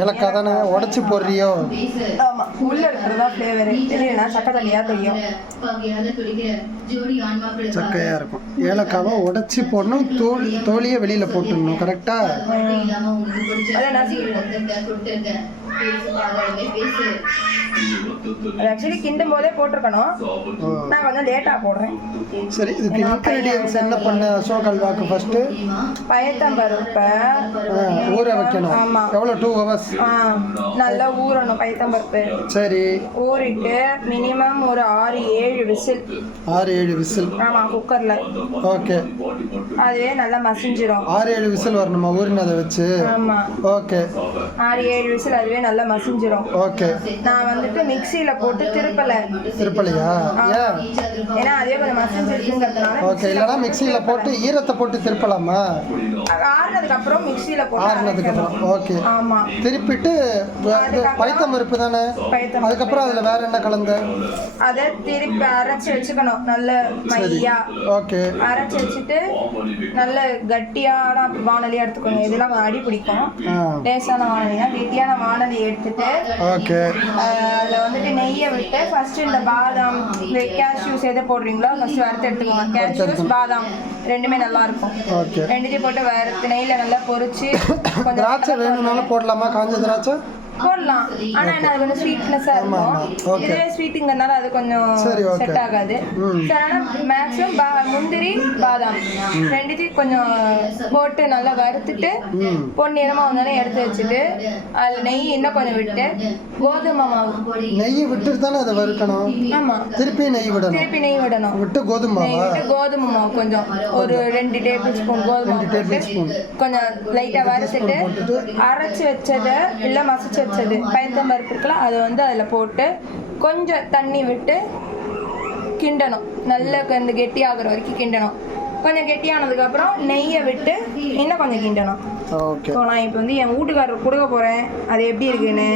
ஏலக்காய் தானே உடச்சி போடுறியோ? ஆமாம், உள்ளே இருக்கிறதா ஃப்ளேவரு. தெரியலனா சக்கை தண்ணியாக தெரியும். சக்கையாக இருக்கும். ஏலக்காவை உடச்சி போடணும், தோலியை வெளியில் போட்டுடணும். கரெக்டாக? அதை நசிக்கணும். அது ஆக்சுவலி கிண்டும் போதே போட்டிருக்கணும். நான் கொஞ்சம் லேட்டாக போடுறேன். சரி, இதுக்கு இன்க்ரீடியன்ஸ் என்ன பண்ண அசோக் அல்வாக்கு? ஃபர்ஸ்ட்டு பயத்தம்பருப்பை ஊற வைக்கணும். ஆமாம். எவ்வளோ? 2 hours நல்லா ஊறணும் பயத்தம்பருப்பு. சரி. ஊறிட்டு மினிமம் ஒரு 6-7 விசில். 6-7 விசில்? ஆமாம், குக்கரில். ஓகே. அதுவே நல்லா மசிஞ்சிரும். 6-7 விசில் வரணுமா ஊறினதை வச்சு? ஆமாம். ஓகே. 6-7 விசில் அதுவே நல்லா மசிஞ்சிரும். ஓகே. நான் வந்துட்டு மிக்சியில போட்டு திருப்பலையா? ஏன்னா அதே கொஞ்சம் மசிஞ்சிருக்குங்கிறதுனால. ஓகே. இல்லைனா மிக்சியில் போட்டு ஈரத்தை போட்டு திருப்பலாமா? ஆறுனதுக்கு அப்புறம் மிக்சியில போட்டு. ஆறுனதுக்கு அப்புறம். ஓகே. ஆமா. திருப்பிட்டு பைத்தம்பருப்பு தானே? அதுக்கப்புறம் அதில் வேற என்ன கலந்த? அதை திருப்பி அரைச்சி வச்சுக்கணும் நல்ல மையா. ஓகே. அரைச்சி வச்சுட்டு நல்ல கட்டியான வானலியா எடுத்துக்கணும். இதெல்லாம் அடி பிடிக்கும். லேசான வானலியா, கெட்டியான வானலி எடுத்துட்டு ஓகே. அதில் வந்துட்டு நெய்யை விட்டு ஃபர்ஸ்ட் இந்த பாதாம் கேஷ்யூஸ் எதை போடுறீங்களோ ஃபர்ஸ்ட் வறுத்து எடுத்துக்கோங்க. கேஷ்யூஸ் பாதாம் ரெண்டுமே நல்லா இருக்கும். ஓகே. ரெண்டுத்தையும் போட்டு வறுத்து நெய்யில் நல்லா பொரிச்சு. கொஞ்சம் திராட்சை வேணும்னாலும் போடலாமா? காஞ்ச திராட்சை போடலாம். ஆனா என்ன அது கொஞ்சம் ஸ்வீட்னஸா இருக்கும். இதுவே ஸ்வீட்டுங்கிறனால அது கொஞ்சம் செட் ஆகாது. ஆனா மேக்ஸிமம் முந்திரி பாதாம் ரெண்டுத்தையும் கொஞ்சம் போட்டு நல்லா வறுத்துட்டு பொன்னிறமா வந்தாலே எடுத்து வச்சுட்டு அதில் நெய் இன்னும் கொஞ்சம் விட்டு கோதுமை மாவு. நெய் விட்டுட்டு தானே அதை வறுக்கணும்? ஆமா. திருப்பி நெய் விடணும். விட்டு கோதுமை மாவு கொஞ்சம் ஒரு 2 டேபிள் ஸ்பூன் கோதுமை கொஞ்சம் லைட்டா வறுத்துட்டு அரைச்சி வச்சதை இல்லை மசிச்சு வச்சது பயத்தம்பருப்பு இருக்குல்ல அதை வந்து அதில் போட்டு கொஞ்சம் தண்ணி விட்டு கிண்டணும். நல்ல இந்த கெட்டி ஆகுற வரைக்கும் கிண்டணும். கொஞ்சம் கெட்டியானதுக்கப்புறம் நெய்யை விட்டு இன்னும் கொஞ்சம் கிண்டணும். ஓகே. ஸோ நான் இப்போ வந்து என் வீட்டுக்காரருக்கு கொடுக்க போகிறேன். அது எப்படி இருக்குன்னு